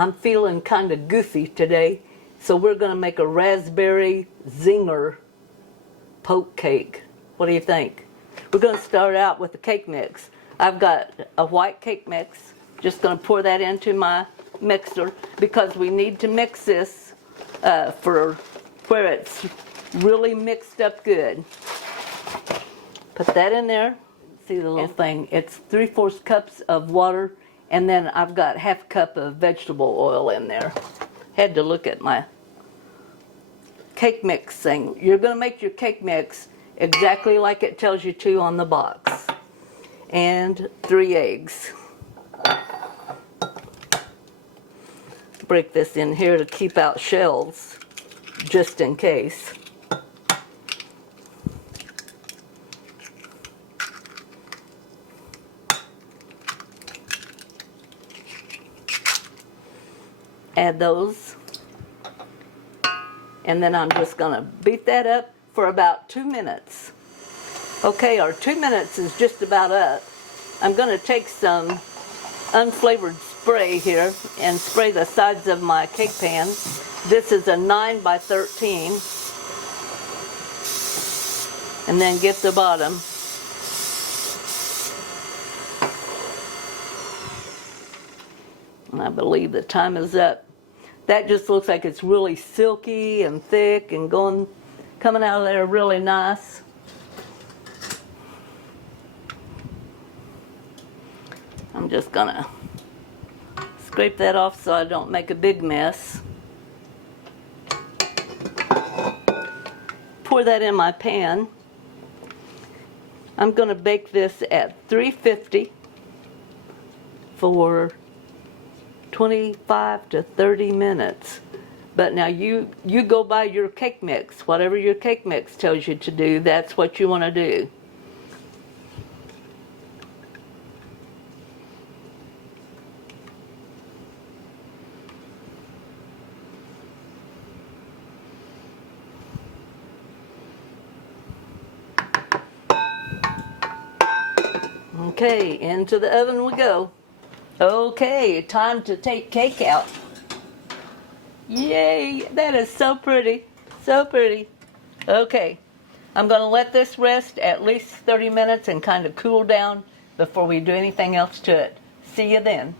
I'm feeling kind of goofy today, so we're going to make a raspberry Zinger Poke Cake. What do you think? We're going to start out with the cake mix. I've got a white cake mix. Just going to pour that into my mixer because we need to mix this for where it's really mixed up good. Put that in there. See the little thing? It's 3/4 cups of water, and then I've got half a cup of vegetable oil in there. Had to look at my cake mix thing. You're going to make your cake mix exactly like it tells you to on the box. And 3 eggs. Break this in here to keep out shells, just in case. Add those. And then I'm just going to beat that up for about 2 minutes. Okay, our 2 minutes is just about up. I'm going to take some unflavored spray here and spray the sides of my cake pan. This is a 9 by 13. And then get the bottom. And I believe the time is up. That just looks like it's really silky and thick and coming out of there really nice. I'm just gonna scrape that off so I don't make a big mess. Pour that in my pan. I'm gonna bake this at 350 for 25 to 30 minutes. But now you go by your cake mix. Whatever your cake mix tells you to do, that's what you want to do. Okay, into the oven we go. Okay, time to take cake out. Yay, that is so pretty, so pretty. Okay, I'm going to let this rest at least 30 minutes and kind of cool down before we do anything else to it. See you then.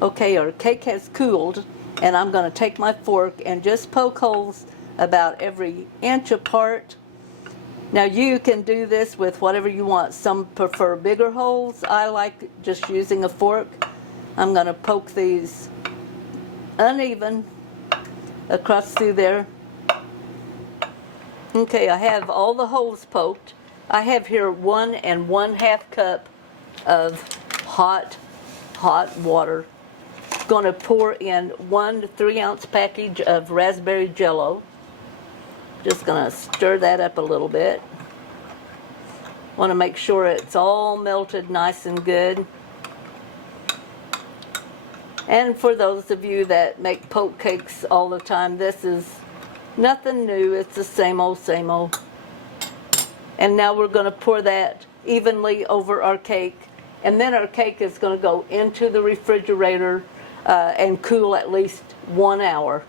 Okay, our cake has cooled, and I'm going to take my fork and just poke holes about every inch apart. Now you can do this with whatever you want. Some prefer bigger holes. I like just using a fork. I'm going to poke these uneven across through there. Okay, I have all the holes poked. I have here 1 1/2 cup of hot water. Going to pour in 1 to 3 ounce package of raspberry jello. Just going to stir that up a little bit. Want to make sure it's all melted nice and good. And for those of you that make poke cakes all the time, this is nothing new. It's the same old, same old. And now we're going to pour that evenly over our cake. And then our cake is going to go into the refrigerator and cool at least 1 hour.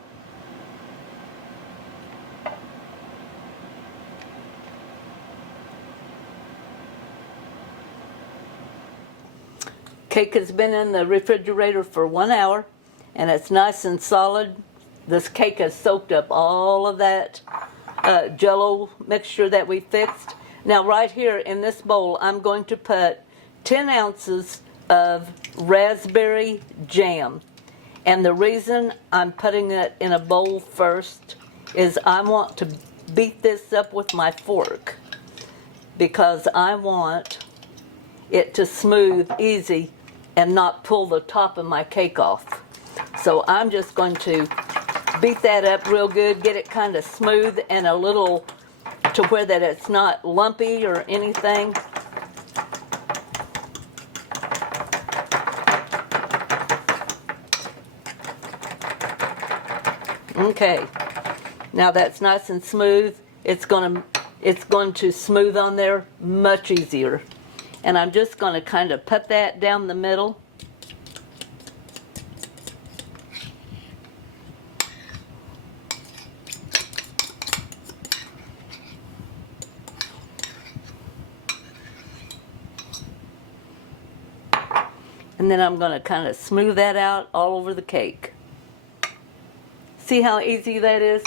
Cake has been in the refrigerator for 1 hour, and it's nice and solid. This cake has soaked up all of that jello mixture that we fixed. Now right here in this bowl, I'm going to put 10 ounces of raspberry jam. And the reason I'm putting it in a bowl first is I want to beat this up with my fork because I want it to smooth easy and not pull the top of my cake off. So I'm just going to beat that up real good, get it kind of smooth and a little to where that it's not lumpy or anything. Okay, now that's nice and smooth. It's going to smooth on there much easier. And I'm just going to kind of put that down the middle. And then I'm going to kind of smooth that out all over the cake. See how easy that is?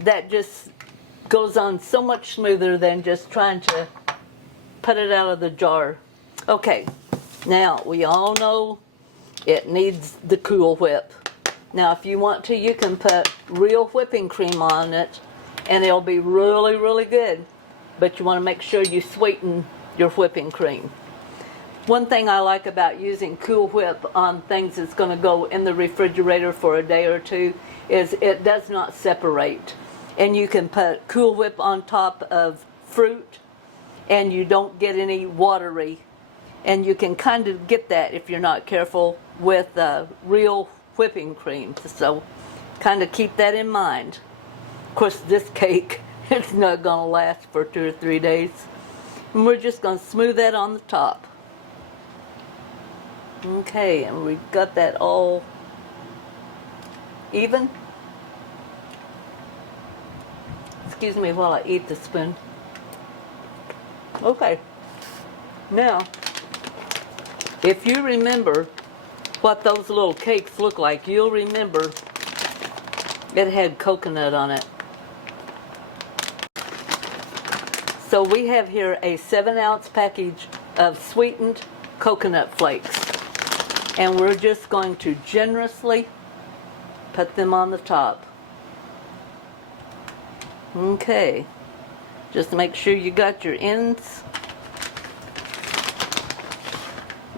That just goes on so much smoother than just trying to put it out of the jar. Okay, now we all know it needs the Cool Whip. Now if you want to, you can put real whipping cream on it and it'll be really, really good. But you want to make sure you sweeten your whipping cream. One thing I like about using Cool Whip on things that's going to go in the refrigerator for a day or two is it does not separate. And you can put Cool Whip on top of fruit and you don't get any watery. And you can kind of get that if you're not careful with real whipping cream. So kind of keep that in mind. Of course, this cake, it's not going to last for 2 or 3 days. And we're just going to smooth that on the top. Okay, and we've got that all even. Excuse me while I eat the spoon. Okay, now, if you remember what those little cakes look like, you'll remember it had coconut on it. So we have here a 7-ounce package of sweetened coconut flakes. And we're just going to generously put them on the top. Okay. Just make sure you got your ends,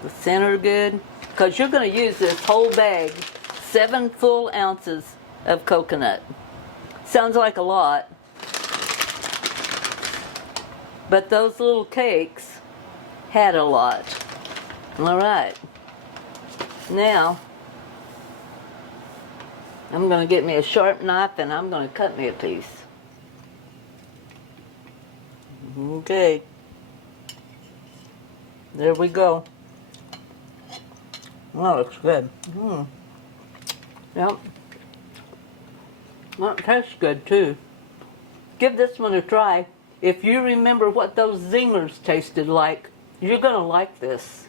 the center good, because you're going to use this whole bag, 7 full ounces of coconut. Sounds like a lot, but those little cakes had a lot. All right. Now, I'm going to get me a sharp knife and I'm going to cut me a piece. Okay. There we go. That looks good. Yep. That tastes good too. Give this one a try. If you remember what those zingers tasted like, you're going to like this.